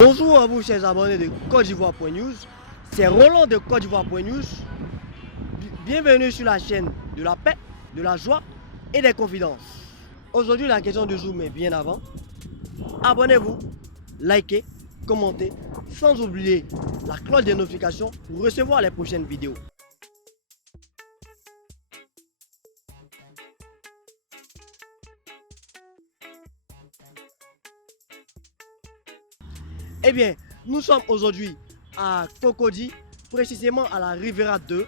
Bonjour à vous chers abonnés de Côte d'Ivoire.news, c'est Roland de Côte d'Ivoire.news. Bienvenue sur la chaîne de la paix, de la joie et des confidences. Aujourd'hui la question du jour, mais bien avant, abonnez-vous, likez, commentez, sans oublier la cloche de notification pour recevoir les prochaines vidéos. Eh bien, nous sommes aujourd'hui à Cocody, précisément à la Riviera 2.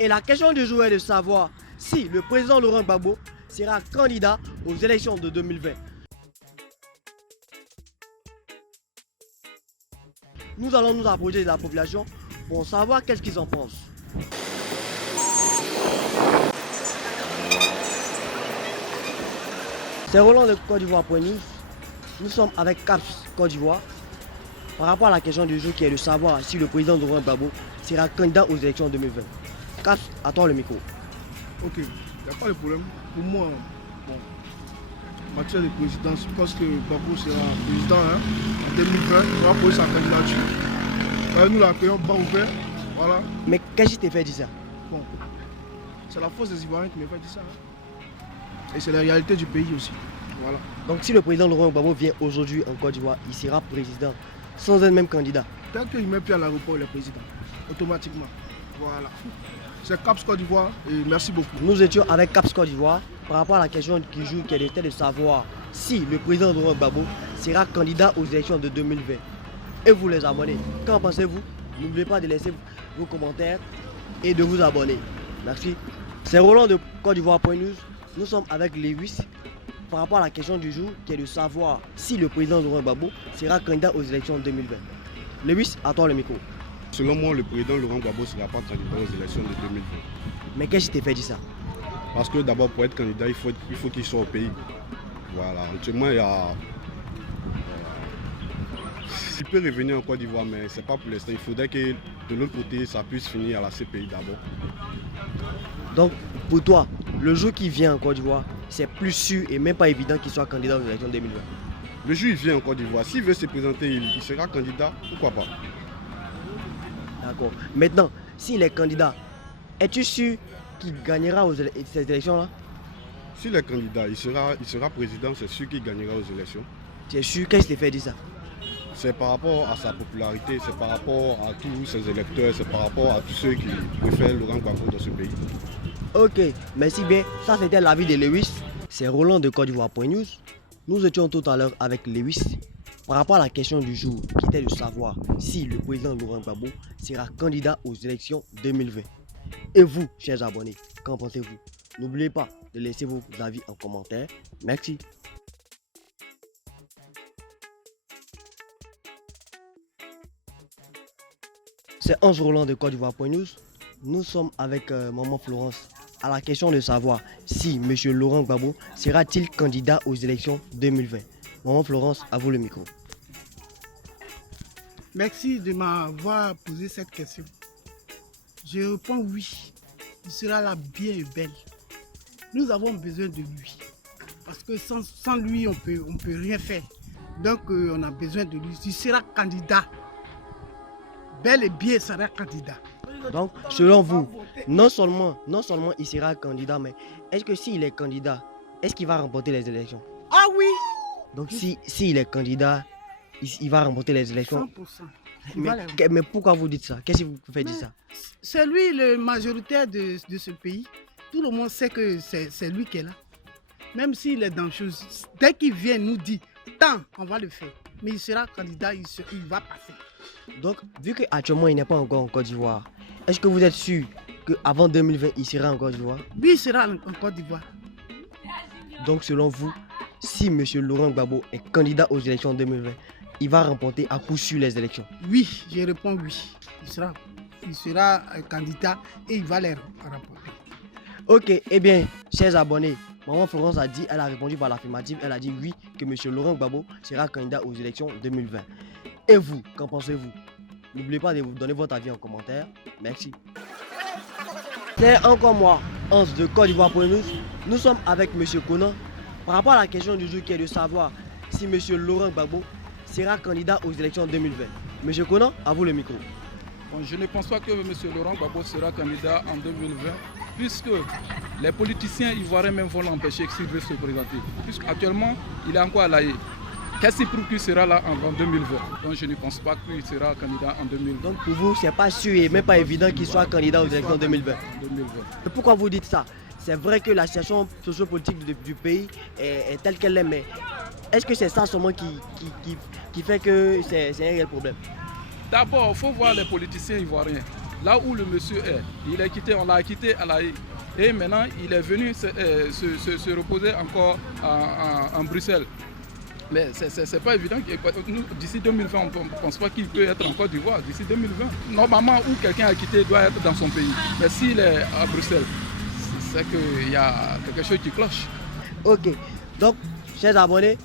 Et la question du jour est de savoir si le président Laurent Gbagbo sera candidat aux élections de 2020. Nous allons nous approcher de la population pour savoir qu'est-ce qu'ils en pensent. C'est Roland de Côte d'Ivoire.news. Nous sommes avec CAPS Côte d'Ivoire. Par rapport à la question du jour qui est de savoir si le président Laurent Gbagbo sera candidat aux élections 2020. Casse, à toi le micro. Ok, il n'y a pas de problème. Pour moi, bon, en matière de présidence, je pense que Gbagbo sera président en 2020. Il va poser sa candidature. Nous l'accueillons bas ouvert. Voilà. Mais qu'est-ce qui t'a fait dire ça? Bon, c'est la force des Ivoiriens qui m'a fait dire ça. Et c'est la réalité du pays aussi. Voilà. Donc si le président Laurent Gbagbo vient aujourd'hui en Côte d'Ivoire, il sera président sans être même candidat. Tant qu'il met pied à l'aéroport, il est président. Automatiquement. Voilà. C'est CAPS Côte d'Ivoire et merci beaucoup. Nous étions avec CAPS Côte d'Ivoire par rapport à la question du jour qui était de savoir si le président Laurent Gbagbo sera candidat aux élections de 2020. Et vous les abonnés, qu'en pensez-vous? N'oubliez pas de laisser vos commentaires et de vous abonner. Merci. C'est Roland de Côte d'Ivoire.news. Nous sommes avec Lewis par rapport à la question du jour qui est de savoir si le président Laurent Gbagbo sera candidat aux élections 2020. Lewis, à toi le micro. Selon moi, le président Laurent Gbagbo ne sera pas candidat aux élections de 2020. Mais qu'est-ce qui t'a fait dire ça? Parce que d'abord, pour être candidat, il faut qu'il soit au pays. Voilà. Actuellement, il peut revenir en Côte d'Ivoire, mais ce n'est pas pour l'instant. Il faudrait que de l'autre côté, ça puisse finir à la CPI d'abord. Donc, pour toi, le jour qui vient en Côte d'Ivoire, c'est plus sûr et même pas évident qu'il soit candidat aux élections 2020. Le jour il vient en Côte d'Ivoire, s'il veut se présenter, il sera candidat, pourquoi pas? D'accord. Maintenant, s'il est candidat, es-tu sûr qu'il gagnera ces élections-là? S'il est candidat, il sera président, c'est sûr qu'il gagnera aux élections. Tu es sûr? Qu'est-ce qui t'a fait dire ça? C'est par rapport à sa popularité, c'est par rapport à tous ses électeurs, c'est par rapport à tous ceux qui préfèrent Laurent Gbagbo dans ce pays. Ok, merci bien. Ça c'était l'avis de Lewis. C'est Roland de Côte d'Ivoire.news. Nous étions tout à l'heure avec Lewis par rapport à la question du jour qui était de savoir si le président Laurent Gbagbo sera candidat aux élections 2020. Et vous, chers abonnés, qu'en pensez-vous? N'oubliez pas de laisser vos avis en commentaire. Merci. C'est Ange Roland de Côte d'Ivoire.news. Nous sommes avec Maman Florence à la question de savoir si M. Laurent Gbagbo sera-t-il candidat aux élections 2020. Maman Florence, à vous le micro. Merci de m'avoir posé cette question. Je réponds oui. Il sera là bien et belle. Nous avons besoin de lui. Parce que sans lui, on peut rien faire. Donc, on a besoin de lui. Il sera candidat. Bel et bien, il sera candidat. Donc, selon vous, non seulement il sera candidat, mais est-ce que s'il est candidat, est-ce qu'il va remporter les élections? Ah oui! Donc, s'il est candidat, il va remporter les élections. 100%. Mais pourquoi vous dites ça? Qu'est-ce qui vous fait dire ça? C'est lui le majoritaire de ce pays. Tout le monde sait que c'est lui qui est là. Même s'il est dans chose, dès qu'il vient nous dit, tant, on va le faire. Mais il sera candidat, il va passer. Donc, vu qu'actuellement il n'est pas encore en Côte d'Ivoire, est-ce que vous êtes sûr qu'avant 2020, il sera en Côte d'Ivoire? Oui, il sera en Côte d'Ivoire. Donc, selon vous, si M. Laurent Gbagbo est candidat aux élections 2020, il va remporter à coup sûr les élections? Oui, je réponds oui. Il sera candidat et il va les remporter. Ok, eh bien, chers abonnés, Maman Florence a dit, elle a répondu par l'affirmative, elle a dit oui, que M. Laurent Gbagbo sera candidat aux élections 2020. Et vous, qu'en pensez-vous? N'oubliez pas de vous donner votre avis en commentaire. Merci. C'est encore moi, Hans de Côte d'Ivoire.news. Nous sommes avec M. Conan par rapport à la question du jour qui est de savoir si M. Laurent Gbagbo sera candidat aux élections 2020. Monsieur Conan, à vous le micro. Bon, je ne pense pas que M. Laurent Gbagbo sera candidat en 2020, puisque les politiciens ivoiriens même vont l'empêcher s'il veut se présenter. Puisqu'actuellement, il est encore à l'AE. Qu'est-ce qui prouve qu'il sera là en 2020? Donc je ne pense pas qu'il sera candidat en 2020. Donc pour vous, c'est pas sûr et même pas évident qu'il soit candidat aux élections 2020. Et pourquoi vous dites ça? C'est vrai que la situation sociopolitique du pays est telle qu'elle est, mais est-ce que c'est ça seulement qui fait que c'est un réel problème? D'abord, il faut voir les politiciens ivoiriens. Là où le monsieur est, il est quitté, on l'a quitté à l'AE. Et maintenant, il est venu se reposer encore en Bruxelles. Mais ce n'est pas évident. D'ici 2020, on ne pense pas qu'il peut être en Côte d'Ivoire. D'ici 2020, normalement, où quelqu'un a quitté doit être dans son pays. Mais s'il est à Bruxelles, c'est qu'il y a quelque chose qui cloche. Ok. Donc, chers abonnés,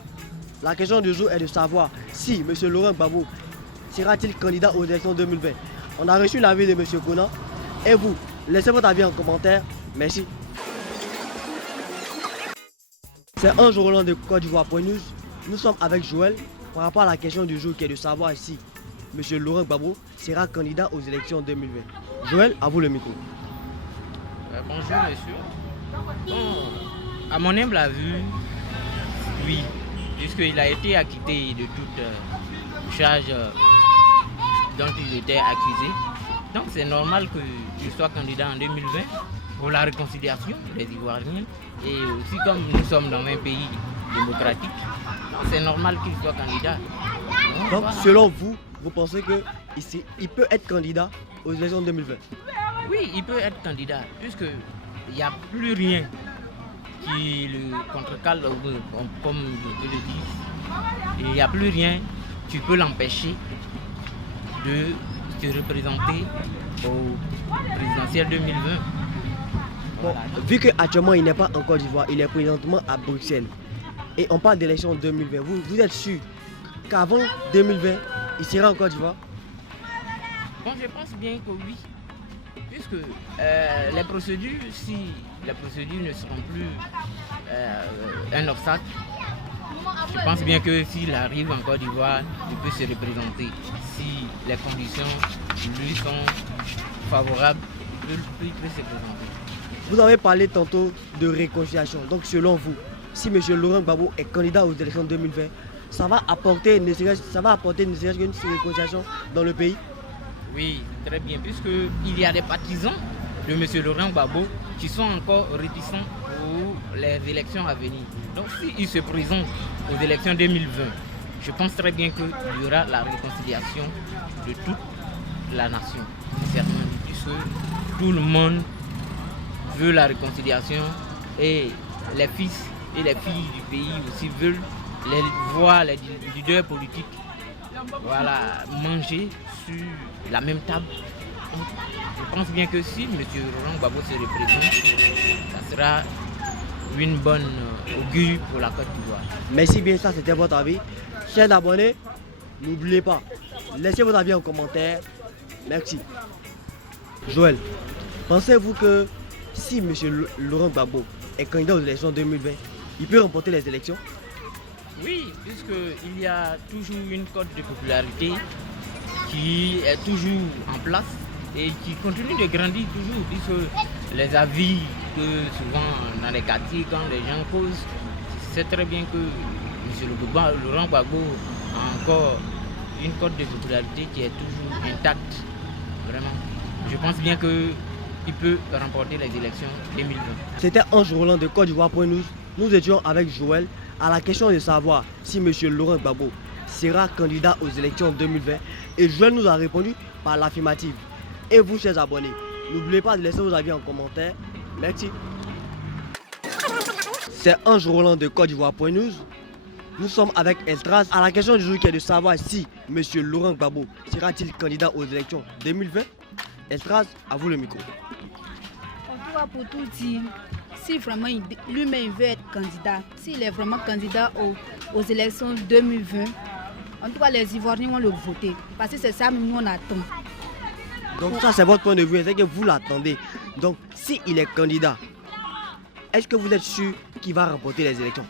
la question du jour est de savoir si M. Laurent Gbagbo sera-t-il candidat aux élections 2020. On a reçu l'avis de M. Conan. Et vous, laissez votre avis en commentaire. Merci. C'est Ange Roland de Côte d'Ivoire.news. Nous sommes avec Joël par rapport à la question du jour qui est de savoir si M. Laurent Gbagbo sera candidat aux élections 2020. Joël, à vous le micro. Bonjour monsieur. Bon, à mon humble avis, oui, puisqu'il a été acquitté de toute charge dont il était accusé. Donc c'est normal qu'il soit candidat en 2020 pour la réconciliation des Ivoiriens. Et aussi comme nous sommes dans un pays démocratique, c'est normal qu'il soit candidat. Donc voilà. selon vous, vous pensez qu'il peut être candidat aux élections 2020? Oui, il peut être candidat, puisqu'il n'y a plus rien qui le contrecale, comme je le dis. Il n'y a plus rien qui peut l'empêcher de se représenter au présidentiel 2020. Bon, Voilà. vu qu'actuellement il n'est pas en Côte d'Ivoire, il est présentement à Bruxelles. Et on parle d'élection 2020. Vous êtes sûr qu'avant 2020, il sera en Côte d'Ivoire? Bon, je pense bien que oui. Puisque les procédures, si les procédures ne seront plus un obstacle, je pense bien que s'il arrive en Côte d'Ivoire, il peut se représenter. Si les conditions lui sont favorables, il peut se présenter. Vous avez parlé tantôt de réconciliation. Donc selon vous, si M. Laurent Gbagbo est candidat aux élections 2020, ça va apporter une réconciliation dans le pays? Oui, très bien, puisqu'il y a des partisans de M. Laurent Gbagbo qui sont encore réticents pour les élections à venir. Donc s'il se présente aux élections 2020, je pense très bien qu'il y aura la réconciliation de toute la nation, sincèrement, puisque tout le monde veut la réconciliation et les fils et les filles du pays aussi veulent voir les leaders politiques manger sur la même table. Donc, je pense bien que si M. Laurent Gbagbo se représente, ça sera une bonne augure pour la Côte d'Ivoire. Merci bien, ça c'était votre avis. Chers abonnés, n'oubliez pas, laissez votre avis en commentaire. Merci. Joël, pensez-vous que si M. Laurent Gbagbo est candidat aux élections 2020, il peut remporter les élections? Oui, puisqu'il y a toujours une cote de popularité qui est toujours en place et qui continue de grandir toujours, puisque les avis que souvent dans les quartiers, quand les gens causent, c'est très bien que M. Laurent Gbagbo a encore une cote de popularité qui est toujours intacte. Vraiment. Je pense bien qu'il peut remporter les élections 2020. C'était Ange Roland de Côte d'Ivoire.news. Nous étions avec Joël à la question de savoir si M. Laurent Gbagbo sera candidat aux élections 2020. Et Joël nous a répondu par l'affirmative. Et vous, chers abonnés, n'oubliez pas de laisser vos avis en commentaire. Merci. C'est Ange Roland de Côte d'Ivoire.news. Nous sommes avec Eltras à la question du jour qui est de savoir si M. Laurent Gbagbo sera-t-il candidat aux élections 2020. Eltras, à vous le micro. On doit pour tout dire, si vraiment lui-même veut être candidat, s'il est vraiment candidat aux élections 2020, en tout cas les Ivoiriens vont le voter. Parce que c'est ça même nous on attend. Donc ça c'est votre point de vue, c'est que vous l'attendez. Donc s'il est candidat, est-ce que vous êtes sûr qu'il va remporter les élections?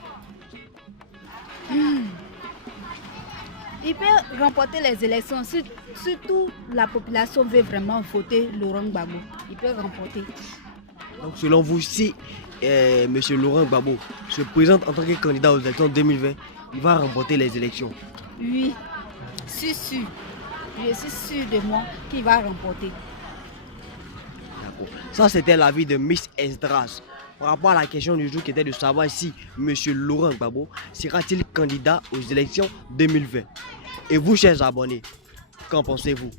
Il peut remporter les élections. Surtout la population veut vraiment voter Laurent Gbagbo. Il peut remporter. Donc selon vous, si M. Laurent Gbagbo se présente en tant que candidat aux élections 2020, il va remporter les élections? Oui, je suis sûr. Je suis sûr de moi qu'il va remporter. D'accord. Ça, c'était l'avis de Miss Esdras par rapport à la question du jour qui était de savoir si M. Laurent Gbagbo sera-t-il candidat aux élections 2020. Et vous, chers abonnés, qu'en pensez-vous?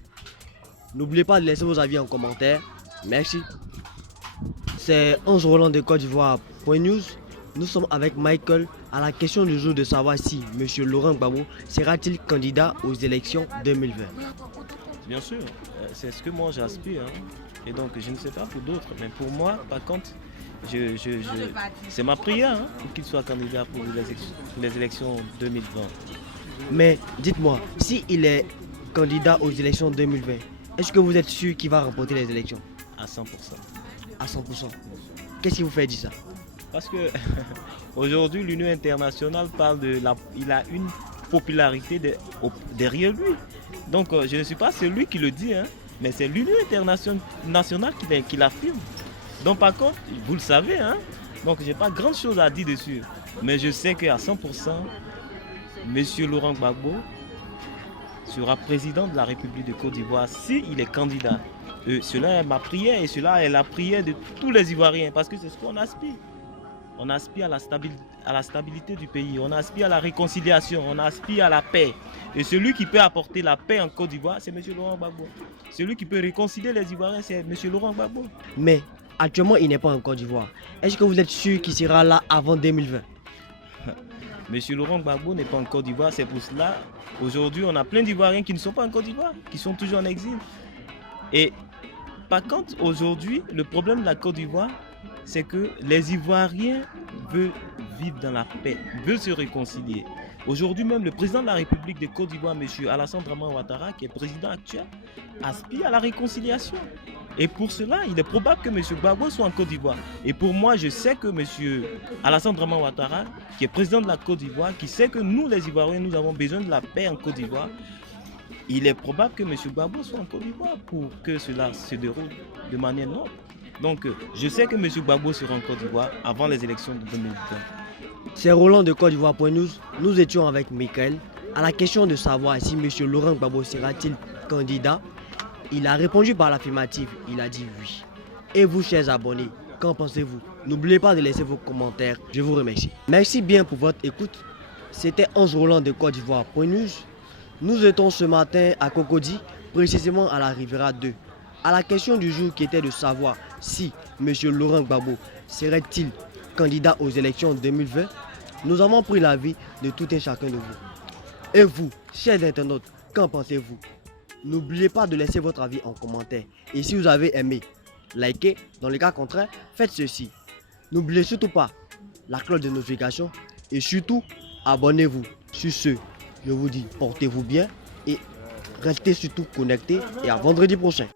N'oubliez pas de laisser vos avis en commentaire. Merci. C'est Ange Roland de Côte d'Ivoire.news. Nous sommes avec Michael à la question du jour de savoir si M. Laurent Gbagbo sera-t-il candidat aux élections 2020. Bien sûr, c'est ce que moi j'aspire. Et donc je ne sais pas pour d'autres, mais pour moi, par contre, c'est ma prière pour qu'il soit candidat pour les élections 2020. Mais dites-moi, s'il est candidat aux élections 2020, est-ce que vous êtes sûr qu'il va remporter les élections? À 100%. À 100%. Qu'est-ce qui vous fait dire ça? Parce que aujourd'hui, l'Union internationale parle il a une popularité derrière lui. Donc je ne suis pas celui qui le dit, mais c'est l'Union internationale qui l'affirme. Donc par contre, vous le savez, donc j'ai pas grand chose à dire dessus. Mais je sais qu'à 100%, M. Laurent Gbagbo sera président de la République de Côte d'Ivoire s'il est candidat. Cela est ma prière et cela est la prière de tous les Ivoiriens parce que c'est ce qu'on aspire. On aspire à la stabilité du pays, on aspire à la réconciliation, on aspire à la paix. Et celui qui peut apporter la paix en Côte d'Ivoire, c'est M. Laurent Gbagbo. Celui qui peut réconcilier les Ivoiriens, c'est M. Laurent Gbagbo. Mais actuellement, il n'est pas en Côte d'Ivoire. Est-ce que vous êtes sûr qu'il sera là avant 2020? M. Laurent Gbagbo n'est pas en Côte d'Ivoire, c'est pour cela, aujourd'hui, on a plein d'Ivoiriens qui ne sont pas en Côte d'Ivoire, qui sont toujours en exil. Et par contre, aujourd'hui, le problème de la Côte d'Ivoire, c'est que les Ivoiriens veulent vivre dans la paix, veulent se réconcilier. Aujourd'hui même, le président de la République de Côte d'Ivoire, M. Alassane Dramane Ouattara, qui est président actuel, aspire à la réconciliation. Et pour cela, il est probable que M. Gbagbo soit en Côte d'Ivoire. Et pour moi, je sais que M. Alassane Dramane Ouattara, qui est président de la Côte d'Ivoire, qui sait que nous, les Ivoiriens, nous avons besoin de la paix en Côte d'Ivoire, il est probable que M. Gbagbo soit en Côte d'Ivoire pour que cela se déroule de manière noble. Donc, je sais que M. Gbagbo sera en Côte d'Ivoire avant les élections de 2020. C'est Roland de Côte d'Ivoire.news. Nous étions avec Michael à la question de savoir si M. Laurent Gbagbo sera-t-il candidat. Il a répondu par l'affirmative, il a dit oui. Et vous, chers abonnés, qu'en pensez-vous? N'oubliez pas de laisser vos commentaires. Je vous remercie. Merci bien pour votre écoute. C'était Ange Roland de Côte d'Ivoire.news. Nous étions ce matin à Cocody, précisément à la Riviera 2. À la question du jour qui était de savoir si M. Laurent Gbagbo serait-il candidat aux élections 2020, nous avons pris l'avis de tout un chacun de vous. Et vous, chers internautes, qu'en pensez-vous? N'oubliez pas de laisser votre avis en commentaire. Et si vous avez aimé, likez. Dans le cas contraire, faites ceci. N'oubliez surtout pas la cloche de notification et surtout, abonnez-vous. Sur ce, je vous dis, portez-vous bien et restez surtout connectés et à vendredi prochain.